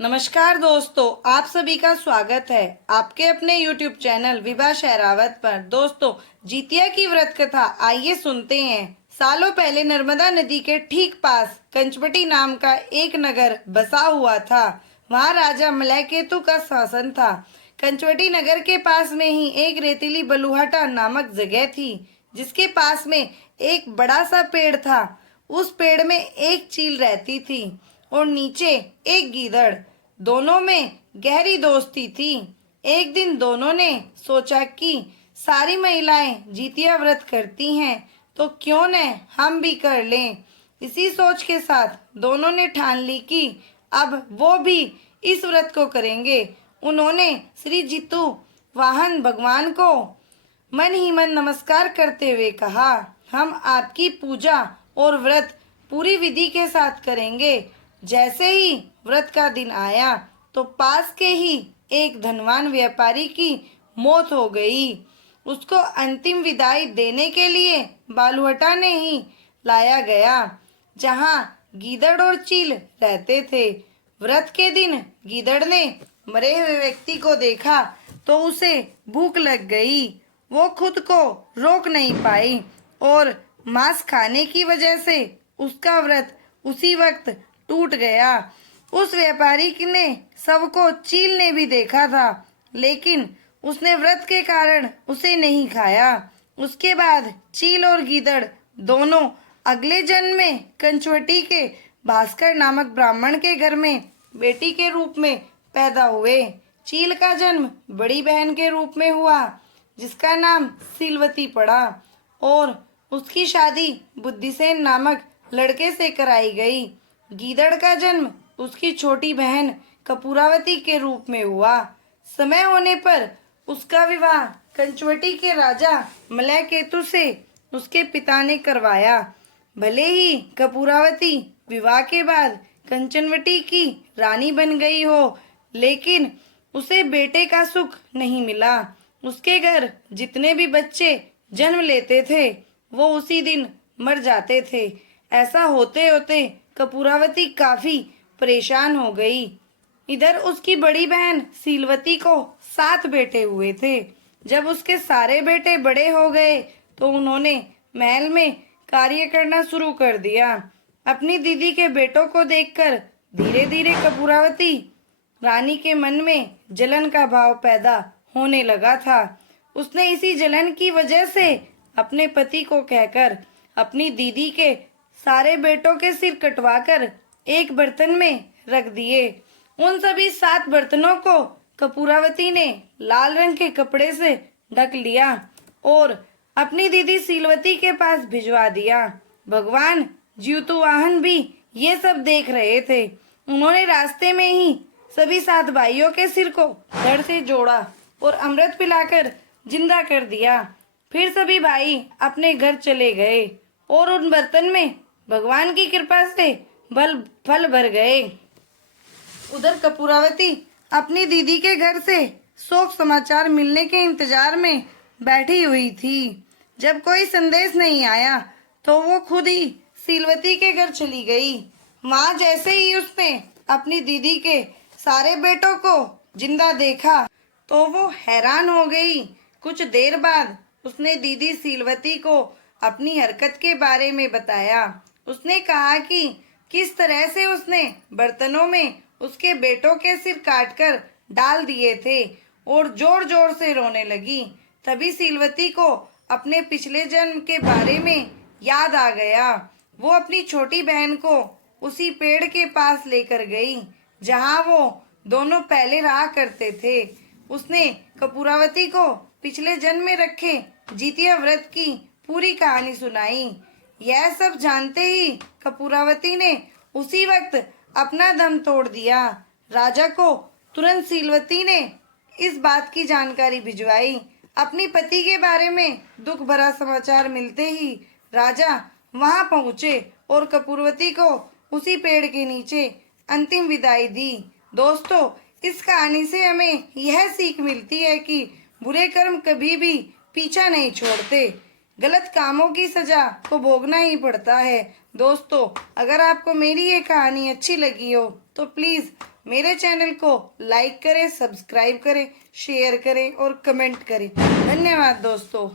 नमस्कार दोस्तों, आप सभी का स्वागत है आपके अपने YouTube चैनल विभा शहरावत पर। दोस्तों, जितिया की व्रत कथा आइए सुनते हैं। सालों पहले नर्मदा नदी के ठीक पास कंचवटी नाम का एक नगर बसा हुआ था। वहाँ राजा मलयकेतु का शासन था। कंचवटी नगर के पास में ही एक रेतीली बलुहाटा नामक जगह थी, जिसके पास में एक बड़ा सा पेड़ था। उस पेड़ में एक चील रहती थी और नीचे एक गीदड़। दोनों में गहरी दोस्ती थी। एक दिन दोनों ने सोचा कि सारी महिलाएं जितिया व्रत करती हैं, तो क्यों न हम भी कर लें। इसी सोच के साथ दोनों ने ठान ली कि अब वो भी इस व्रत को करेंगे। उन्होंने श्री जितु वाहन भगवान को मन ही मन नमस्कार करते हुए कहा, हम आपकी पूजा और व्रत पूरी विधि के साथ करेंगे। जैसे ही व्रत का दिन आया तो पास के ही एक धनवान व्यापारी की मौत हो गई। उसको अंतिम विदाई देने के लिए बालुहटा ने ही लाया गया, जहां गीदड़ और चील रहते थे। व्रत के दिन गीदड़ ने मरे हुए व्यक्ति को देखा तो उसे भूख लग गई। वो खुद को रोक नहीं पाई और मांस खाने की वजह से उसका व्रत उसी वक्त टूट गया। उस व्यापारी ने सबको चील ने भी देखा था, लेकिन उसने व्रत के कारण उसे नहीं खाया। उसके बाद चील और गीदड़ दोनों अगले जन्म में कंचवटी के भास्कर नामक ब्राह्मण के घर में बेटी के रूप में पैदा हुए। चील का जन्म बड़ी बहन के रूप में हुआ, जिसका नाम सीलवती पड़ा, और उसकी शादी बुद्धिसेन नामक लड़के से कराई गई। गीदड़ का जन्म उसकी छोटी बहन कपूरावती के रूप में हुआ। समय होने पर उसका विवाह कंचवटी के राजा मलयकेतु से उसके पिता ने करवाया। भले ही कपूरावती विवाह के बाद कंचनवटी की रानी बन गई हो, लेकिन उसे बेटे का सुख नहीं मिला। उसके घर जितने भी बच्चे जन्म लेते थे वो उसी दिन मर जाते थे। ऐसा होते होते कपूरावती काफी परेशान हो गई। इधर उसकी बड़ी बहन सीलवती को 7 बेटे हुए थे। जब उसके सारे बेटे बड़े हो गए तो उन्होंने महल में कार्य करना शुरू कर दिया। अपनी दीदी के बेटों को देखकर धीरे धीरे कपूरावती रानी के मन में जलन का भाव पैदा होने लगा था। उसने इसी जलन की वजह से अपने पति को कहकर अपनी दीदी के सारे बेटों के सिर कटवाकर एक बर्तन में रख दिए। उन सभी 7 बर्तनों को कपूरावती ने लाल रंग के कपड़े से ढक लिया और अपनी दीदी सीलवती के पास भिजवा दिया। भगवान जितुवाहन भी ये सब देख रहे थे। उन्होंने रास्ते में ही सभी 7 भाइयों के सिर को धड़ से जोड़ा और अमृत पिलाकर जिंदा कर दिया। फिर सभी भाई अपने घर चले गए और उन बर्तन में भगवान की कृपा से फल भर गए। उधर कपूरावती अपनी दीदी के घर से शोक समाचार मिलने के इंतजार में बैठी हुई थी। जब कोई संदेश नहीं आया तो वो खुद ही सीलवती के घर चली गई। वहां जैसे ही उसने अपनी दीदी के सारे बेटों को जिंदा देखा तो वो हैरान हो गई। कुछ देर बाद उसने दीदी सीलवती को अपनी हरकत के बारे में बताया। उसने कहा कि किस तरह से उसने बर्तनों में उसके बेटों के सिर काटकर डाल दिए थे और जोर जोर से रोने लगी। तभी सीलवती को अपने पिछले जन्म के बारे में याद आ गया। वो अपनी छोटी बहन को उसी पेड़ के पास लेकर गई जहां वो दोनों पहले रहा करते थे। उसने कपूरावती को पिछले जन्म में रखे जितिया व्रत की पूरी कहानी सुनाई। यह सब जानते ही कपूरावती ने उसी वक्त अपना दम तोड़ दिया। राजा को तुरंत सीलवती ने इस बात की जानकारी भिजवाई। अपनी पति के बारे में दुख भरा समाचार मिलते ही राजा वहां पहुंचे और कपूरवती को उसी पेड़ के नीचे अंतिम विदाई दी। दोस्तों, इस कहानी से हमें यह सीख मिलती है कि बुरे कर्म कभी भी पीछा नहीं छोड़ते। गलत कामों की सजा को भोगना ही पड़ता है। दोस्तों, अगर आपको मेरी ये कहानी अच्छी लगी हो तो प्लीज़ मेरे चैनल को लाइक करें, सब्सक्राइब करें, शेयर करें और कमेंट करें। धन्यवाद दोस्तों।